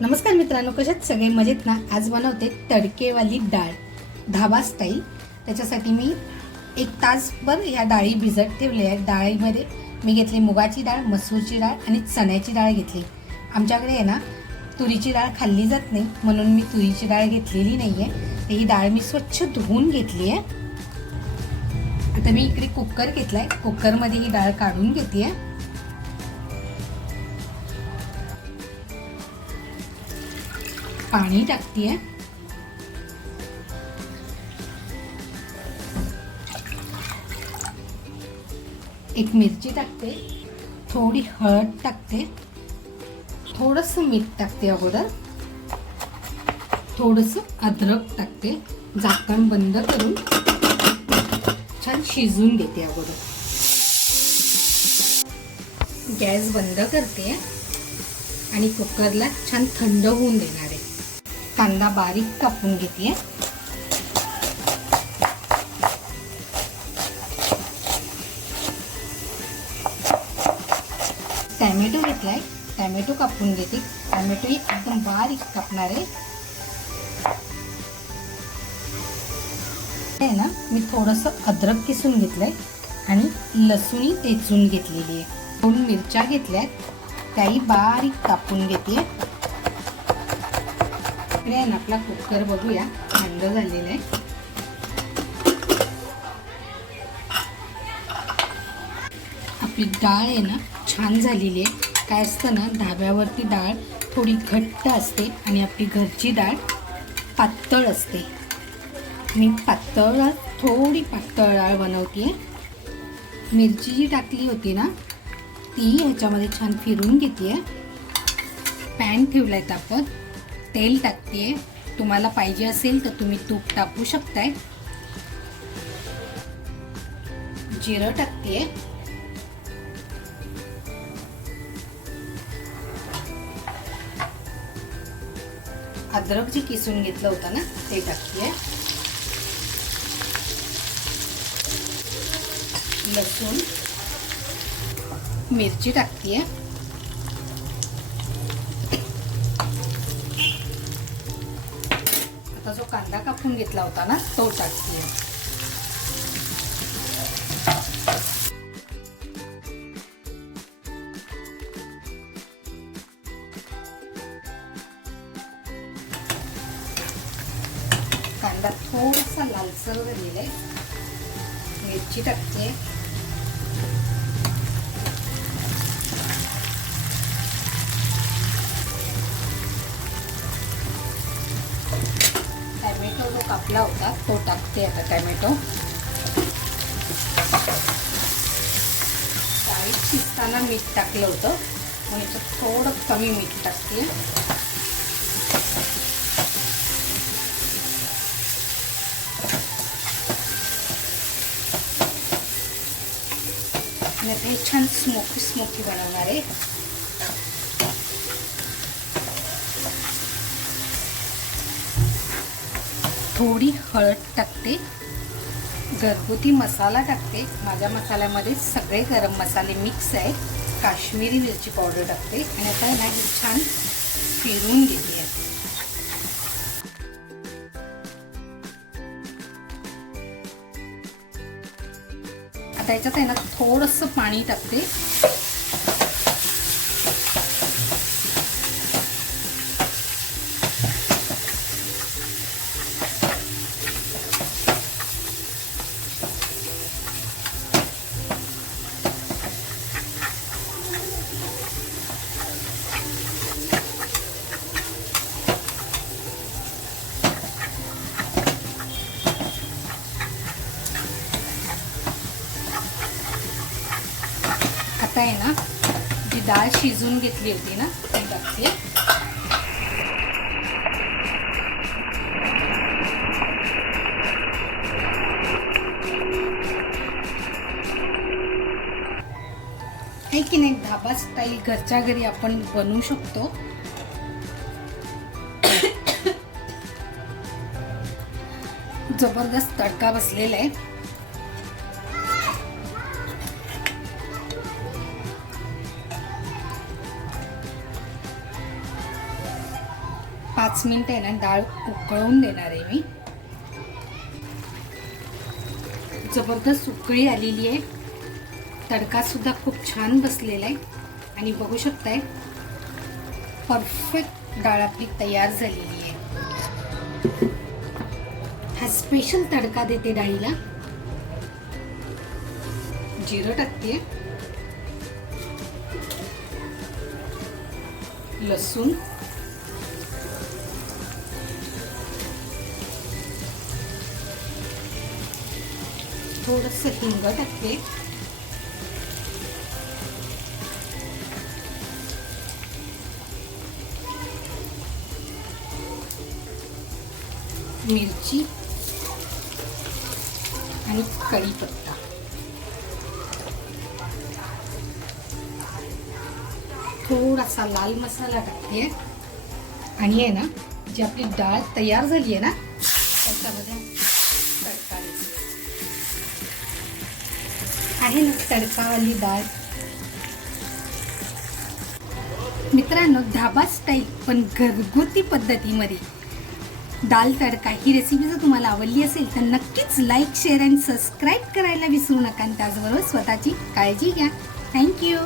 नमस्कार मित्रांनो कशात सगळे मजेत ना? आज बनवते तडकेवाली डाळ धाबा स्टाईल त्याच्यासाठी मी एक तासभर या डाळी भिजत ठेवल्या आहेत डाळीमध्ये मी घेतली मुगाची डाळ मसूरची डाळ आणि चण्याची डाळ घेतली. आमच्याकडे आहे ना तुरीची डाळ खाल्ली जात नाही म्हणून मी तुरीची डाळ घेतलेली नाही आहे ही डाळ मी स्वच्छ धुवून घेतली आहे. आता मी इकडे कुकर घेतला आहे कुकरमध्ये ही डाळ काढून घेते. आहे पाणी टाकतीये एक मिरची टाकते थोडी हळद टाकते थोडस मीठ टाकते अगोदर थोडस अद्रक टाकते झाकण बंद करून छान शिजून घेते अगोदर गॅस बंद करते आणि कुकरला छान थंड होऊन देणार कांदा बारीक कापून घेते टॅमॅटो घेतलाय. टॅमॅटो कापून घेते. टॅमॅटो एकदम बारीक कापणार आहे. आहे ना मी थोडंसं अद्रक किसून घेतलंय आणि लसूणी टेचून घेतलेली आहे. दोन मिरच्या घेतल्यात. त्याही बारीक कापून घेते इकडे आहे ना आपला कुकर बघूया. थंड झालेला आहे. आपली डाळ आहे ना छान झालेली आहे. काय असतं ना धाब्यावरती डाळ थोडी घट्ट असते आणि आपली घरची डाळ पातळ असते. मी पातळ थोडी पातळ डाळ बनवते मिरची जी टाकली होती ना ती ह्याच्यामध्ये छान फिरून घेते पॅन ठेवला आहे तापत. तेल टाकते तुम्हाला पाहिजे असेल तर तुम्ही तूप टाकू शकताय. जिरं टाकते अद्रक जे किसून घेतलं होतं ना ते टाकते लसूण मिरची टाकते आता जो कांदा कापून घेतला होता ना तो टाकते. कांदा थोडासा लालसर झालेला आहे. मिरची टाकते. कापला होता तो टाकते आता टॅमॅटो. डाळीत शिजताना मीठ टाकलं होतं मग याच्यात थोडं कमी मीठ टाकते. आणि आता हे छान स्मोकी स्मोकी बनवणार आहे. थोडी हळद टाकते. घरगुती मसाला टाकते. माझ्या मसाल्यामध्ये सगळे गरम मसाले मिक्स आहेत काश्मीरी मिरची पावडर टाकते. आणि आता ना ही छान फिरून घेते. आता याच्यात आहे ना थोडंसं पाणी टाकते आता आहे ना जी डाळ शिजून घेतली होती ना ती टाकते आहे की नाही धाबा स्टाईल घरच्या घरी आपण बनवू शकतो. जबरदस्त तडका बसलेला आहे. पाच मिनिटं आहे ना डाळ उकळवून देणार आहे मी. जबरदस्त उकळी आलेली आहे. तडकासुद्धा खूप छान बसलेला आहे. आणि बघू शकताय परफेक्ट डाळ आपली तयार झालेली आहे. हा स्पेशल तडका देते डाळीला. जिरं टाकते. लसूण. थोडस हिंग टाकते मिरची आणि कढीपत्ता. थोडासा लाल मसाला टाकते. आणि आहे ना जी आपली डाळ तयार झाली आहे ना त्याच्यामध्ये आहे ना तडकावाली डाळ मित्रांनो धाबा स्टाईल पण घरगुती पद्धतीमध्ये दाल तडका ही रेसिपी जर तुम्हाला आवडली असेल तर नक्कीच लाईक शेअर अँड सबस्क्राईब करायला विसरू नका आणि त्याचबरोबर स्वतःची काळजी घ्या. थँक्यू